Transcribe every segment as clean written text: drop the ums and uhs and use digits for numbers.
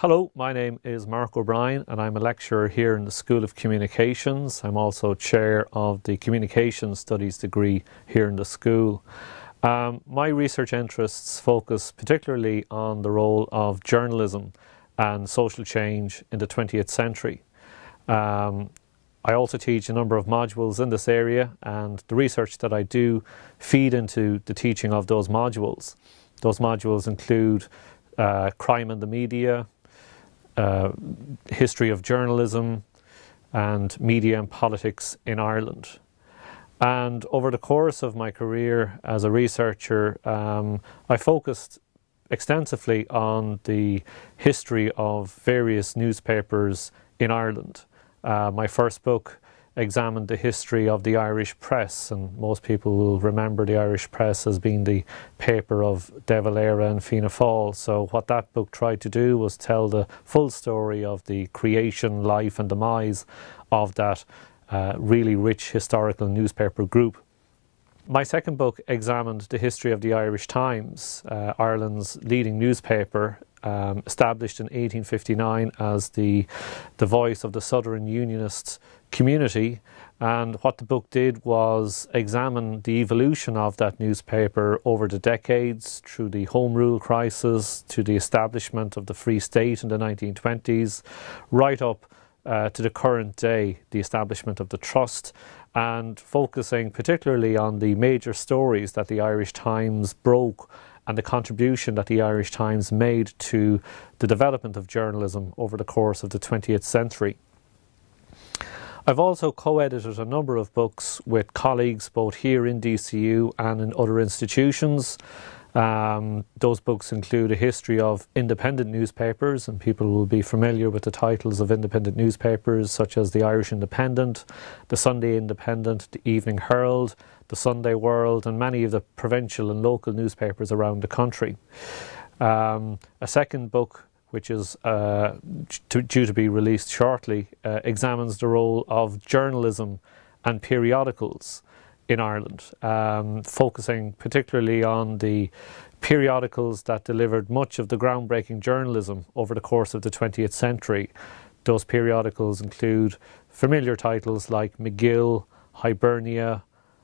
Hello, my name is Mark O'Brien and I'm a lecturer here in the School of Communications. I'm also chair of the Communications Studies degree here in the school. My research interests focus particularly on the role of journalism and social change in the 20th century. I also teach a number of modules in this area, and the research that I do feed into the teaching of those modules. Those modules include crime and the media, history of journalism, and media and politics in Ireland. And over the course of my career as a researcher, I focused extensively on the history of various newspapers in Ireland. My first book examined the history of the Irish press, and most people will remember the Irish press as being the paper of De Valera and Fianna Fáil. So what that book tried to do was tell the full story of the creation, life and demise of that really rich historical newspaper group. My second book examined the history of the Irish Times, Ireland's leading newspaper, established in 1859 as the voice of the Southern Unionist community. And what the book did was examine the evolution of that newspaper over the decades, through the Home Rule crisis, to the establishment of the Free State in the 1920s, right up to the current day, the establishment of the Trust, and focusing particularly on the major stories that the Irish Times broke and the contribution that the Irish Times made to the development of journalism over the course of the 20th century. I've also co-edited a number of books with colleagues both here in DCU and in other institutions. Those books include a history of independent newspapers, and people will be familiar with the titles of independent newspapers such as the Irish Independent, the Sunday Independent, the Evening Herald, the Sunday World, and many of the provincial and local newspapers around the country. A second book, which is due to be released shortly, examines the role of journalism and periodicals in Ireland, focusing particularly on the periodicals that delivered much of the groundbreaking journalism over the course of the 20th century. Those periodicals include familiar titles like McGill, Hibernia,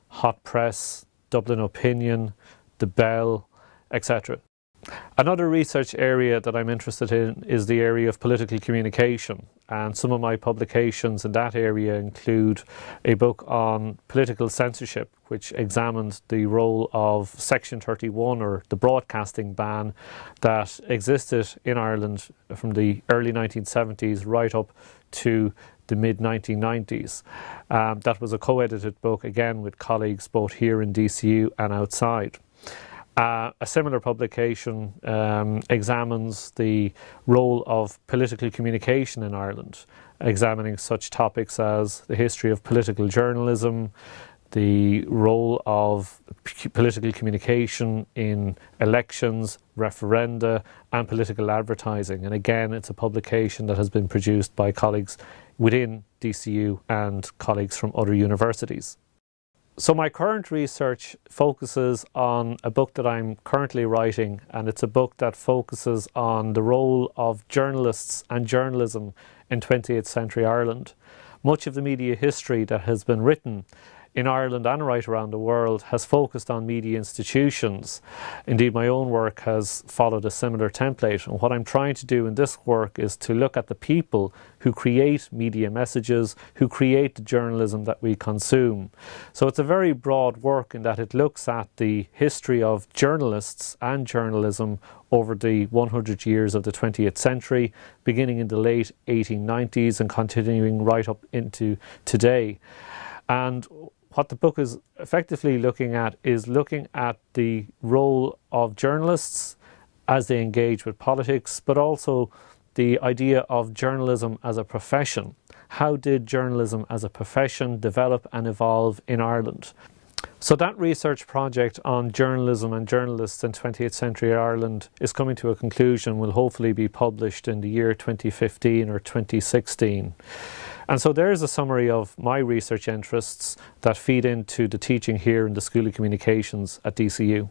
Hot Press, Dublin Opinion, The Bell, etc. Another research area that I'm interested in is the area of political communication, and some of my publications in that area include a book on political censorship, which examined the role of Section 31, or the broadcasting ban that existed in Ireland from the early 1970s right up to the mid-1990s. That was a co-edited book, again with colleagues both here in DCU and outside. A similar publication examines the role of political communication in Ireland, examining such topics as the history of political journalism, the role of political communication in elections, referenda, and political advertising. And again, it's a publication that has been produced by colleagues within DCU and colleagues from other universities. So my current research focuses on a book that I'm currently writing, and it's a book that focuses on the role of journalists and journalism in 20th century Ireland. Much of the media history that has been written in Ireland and right around the world has focused on media institutions. Indeed, my own work has followed a similar template, and what I'm trying to do in this work is to look at the people who create media messages, who create the journalism that we consume. So it's a very broad work in that it looks at the history of journalists and journalism over the 100 years of the 20th century, beginning in the late 1890s and continuing right up into today. And what the book is effectively looking at is looking at the role of journalists as they engage with politics, but also the idea of journalism as a profession. How did journalism as a profession develop and evolve in Ireland? So that research project on journalism and journalists in 20th century Ireland is coming to a conclusion, will hopefully be published in the year 2015 or 2016. And so there's a summary of my research interests that feed into the teaching here in the School of Communications at DCU.